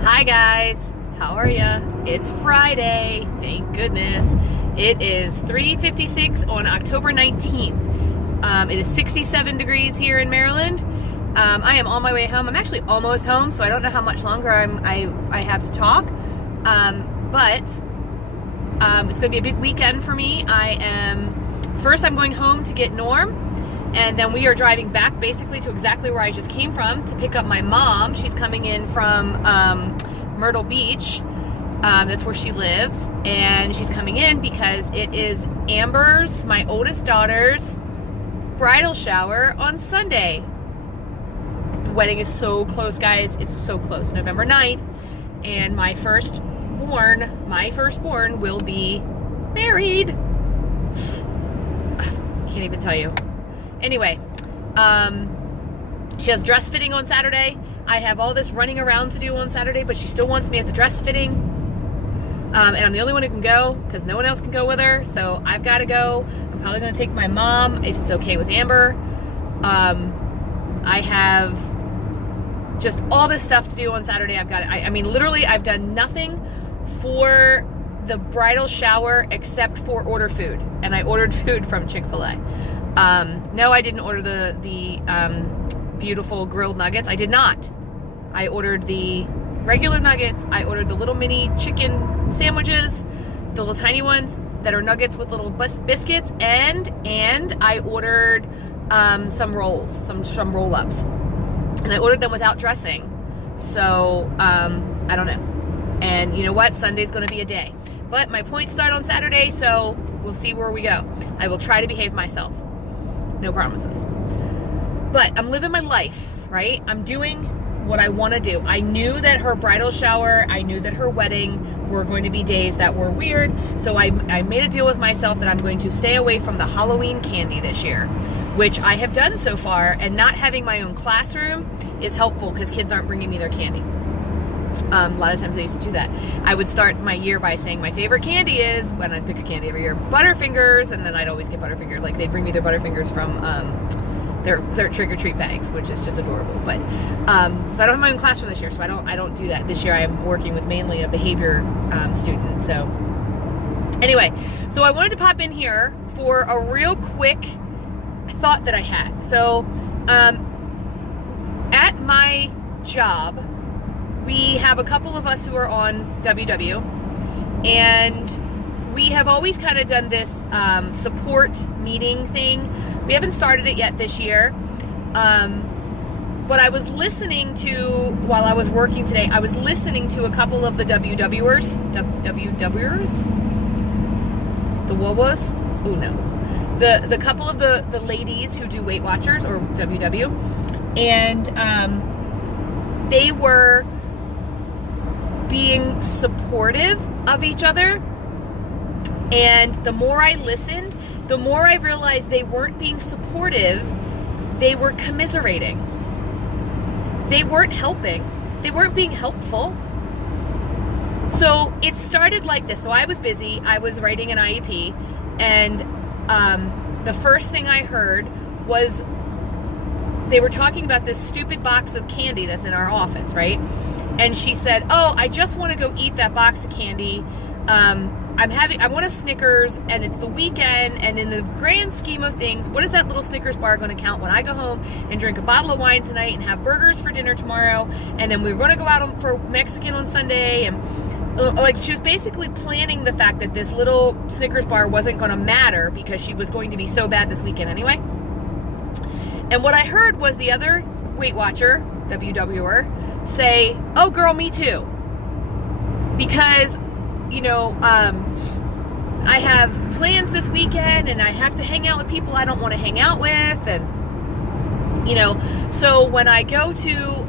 Hi guys, how are ya? It's Friday, thank goodness. It is 3:56 on October 19th. It is 67 degrees here in Maryland. I am on my way home. I'm actually almost home, so I don't know how much longer I have to talk. But it's going to be a big weekend for me. First I'm going home to get Norm, and then we are driving back basically to exactly where I just came from to pick up my mom. She's coming in from Myrtle Beach. That's where she lives, and she's coming in because it is Amber's, my oldest daughter's, bridal shower on Sunday. The wedding is so close, guys. It's so close. November 9th, and my firstborn will be married. Can't even tell you. Anyway, she has dress fitting on Saturday. I have all this running around to do on Saturday, but she still wants me at the dress fitting. And I'm the only one who can go because no one else can go with her. So I've got to go. I'm probably going to take my mom if it's okay with Amber. I have just all this stuff to do on Saturday. I mean, literally, I've done nothing for the bridal shower except for order food. And I ordered food from Chick-fil-A. No, I didn't order the beautiful grilled nuggets. I did not. I ordered the regular nuggets. I ordered the little mini chicken sandwiches, the little tiny ones that are nuggets with little biscuits, and I ordered some rolls, some roll-ups, and I ordered them without dressing. So I don't know. And you know what? Sunday's going to be a day. But my points start on Saturday, so we'll see where we go. I will try to behave myself. No promises. But I'm living my life, right? I'm doing what I want to do. I knew that her bridal shower, I knew that her wedding were going to be days that were weird. So I made a deal with myself that I'm going to stay away from the Halloween candy this year, which I have done so far. And not having my own classroom is helpful because kids aren't bringing me their candy. A lot of times I used to do that. I would start my year by saying my favorite candy is, when I pick a candy every year, Butterfingers, and then I'd always get Butterfinger. Like, they'd bring me their Butterfingers from their trick-or-treat bags, which is just adorable. But so I don't have my own classroom this year, so I don't do that. This year I am working with mainly a behavior student. So anyway, so I wanted to pop in here for a real quick thought that I had. So at my job, we have a couple of us who are on WW, and we have always kind of done this support meeting thing. We haven't started it yet this year, but I was listening to, while I was working today, I was listening to a couple of the WWers, the WWs? Oh no. The couple of the ladies who do Weight Watchers, or WW, and they were being supportive of each other. And the more I listened, the more I realized they weren't being supportive, they were commiserating. They weren't helping. They weren't being helpful. So it started like this. So I was busy. I was writing an IEP, and the first thing I heard was they were talking about this stupid box of candy that's in our office, right? And she said, oh, I just want to go eat that box of candy. I want a Snickers, and it's the weekend, and in the grand scheme of things, what is that little Snickers bar going to count when I go home and drink a bottle of wine tonight and have burgers for dinner tomorrow, and then we're going to go out for Mexican on Sunday? And like, she was basically planning the fact that this little Snickers bar wasn't going to matter because she was going to be so bad this weekend anyway. And what I heard was the other Weight Watcher, WWer, say, oh girl, me too. Because, you know, I have plans this weekend, and I have to hang out with people I don't want to hang out with, and, you know, so when I go to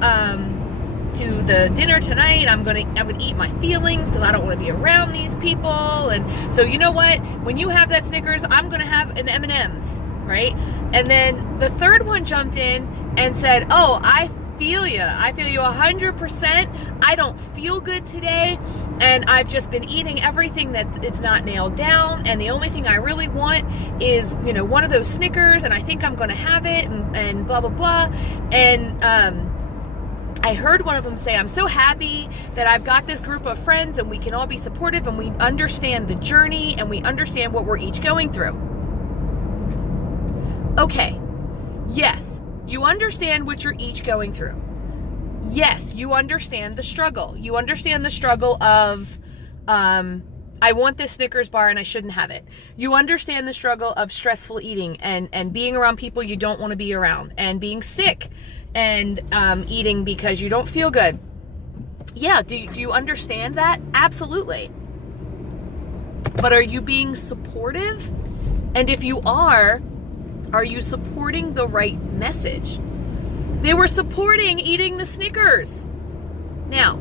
the dinner tonight, I'm gonna eat my feelings because I don't want to be around these people. And so, you know what, when you have that Snickers, I'm gonna have an M&M's, right? And then the third one jumped in and said, oh, I feel you 100%. I don't feel good today, and I've just been eating everything that it's not nailed down, and the only thing I really want is, you know, one of those Snickers, and I think I'm going to have it, and blah blah blah. And I heard one of them say, I'm so happy that I've got this group of friends and we can all be supportive and we understand the journey and we understand what we're each going through. Okay, yes, you understand what you're each going through. Yes, you understand the struggle. You understand the struggle of, I want this Snickers bar and I shouldn't have it. You understand the struggle of stressful eating and being around people you don't want to be around and being sick and eating because you don't feel good. Yeah, do you understand that? Absolutely. But are you being supportive? And if you are you supporting the right message? They were supporting eating the Snickers. Now,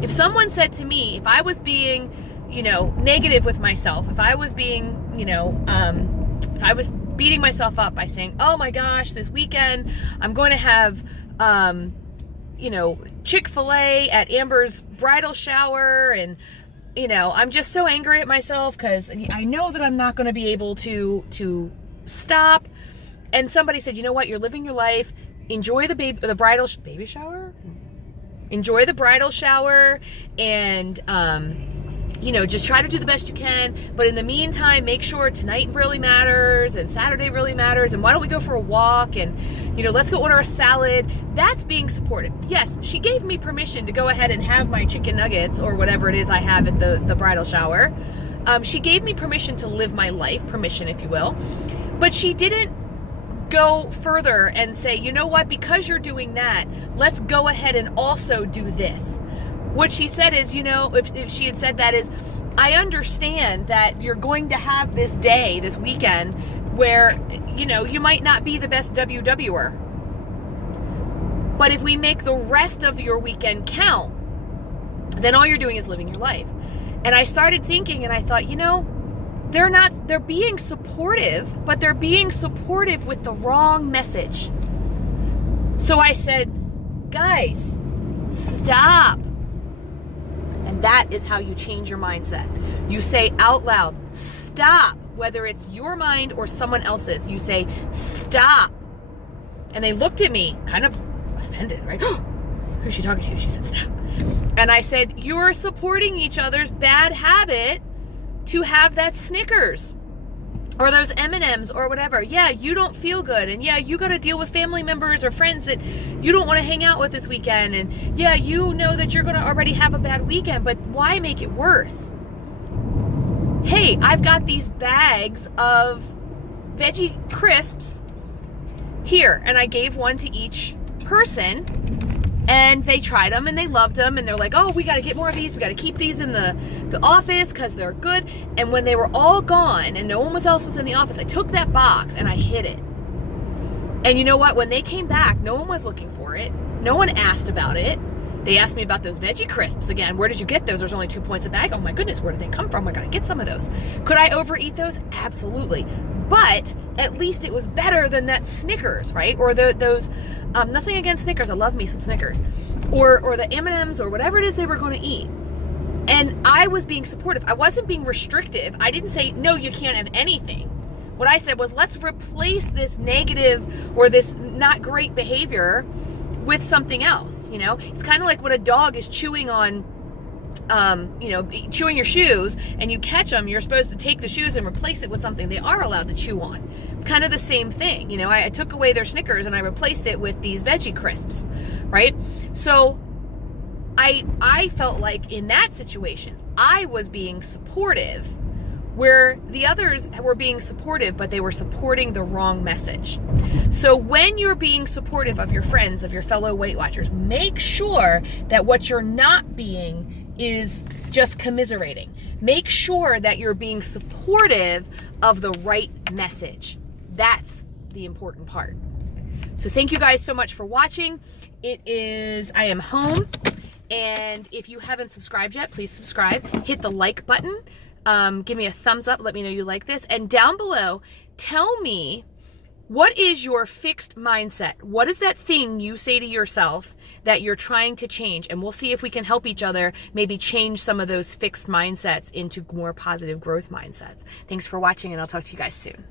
if someone said to me, if I was being, negative with myself, if I was being, if I was beating myself up by saying, oh my gosh, this weekend I'm going to have, Chick-fil-A at Amber's bridal shower, and, I'm just so angry at myself because I know that I'm not going to be able to stop. And somebody said, you know what, you're living your life, enjoy the bridal shower? Enjoy the bridal shower and, just try to do the best you can. But in the meantime, make sure tonight really matters and Saturday really matters. And why don't we go for a walk and, let's go order a salad. That's being supportive. Yes, she gave me permission to go ahead and have my chicken nuggets or whatever it is I have at the bridal shower. She gave me permission to live my life, permission, if you will. But she didn't go further and say, you know what, because you're doing that, let's go ahead and also do this. What she said is, if she had said that is, I understand that you're going to have this day, this weekend, where, you might not be the best WWer. But if we make the rest of your weekend count, then all you're doing is living your life. And I started thinking and I thought, they're being supportive, but they're being supportive with the wrong message. So I said, guys, stop. And that is how you change your mindset. You say out loud, stop, whether it's your mind or someone else's. You say, stop. And they looked at me kind of offended, right? Who's she talking to? She said, stop. And I said, you're supporting each other's bad habit to have that Snickers or those M&Ms or whatever. Yeah, you don't feel good. And yeah, you got to deal with family members or friends that you don't want to hang out with this weekend. And yeah, you know that you're going to already have a bad weekend, but why make it worse? Hey, I've got these bags of veggie crisps here, and I gave one to each person. And they tried them and they loved them and they're like, oh, we got to get more of these. We got to keep these in the office because they're good. And when they were all gone and no one else was in the office, I took that box and I hid it. And you know what? When they came back, no one was looking for it. No one asked about it. They asked me about those veggie crisps again. Where did you get those? There's only 2 points a bag. Oh my goodness, where did they come from? I got to get some of those. Could I overeat those? Absolutely. But at least it was better than that Snickers, right? Or those, nothing against Snickers. I love me some Snickers. Or the M&Ms or whatever it is they were going to eat. And I was being supportive. I wasn't being restrictive. I didn't say, no, you can't have anything. What I said was, let's replace this negative or this not great behavior with something else. It's kind of like when a dog is chewing on, chewing your shoes and you catch them, you're supposed to take the shoes and replace it with something they are allowed to chew on. It's kind of the same thing. I took away their Snickers and I replaced it with these veggie crisps, right? So I felt like in that situation, I was being supportive where the others were being supportive, but they were supporting the wrong message. So when you're being supportive of your friends, of your fellow Weight Watchers, make sure that what you're not being is just commiserating. Make sure that you're being supportive of the right message. That's the important part. So thank you guys so much for watching. I am home. And if you haven't subscribed yet, please subscribe. Hit the like button. Give me a thumbs up. Let me know you like this. And down below, tell me, what is your fixed mindset? What is that thing you say to yourself that you're trying to change? And we'll see if we can help each other maybe change some of those fixed mindsets into more positive growth mindsets. Thanks for watching, and I'll talk to you guys soon.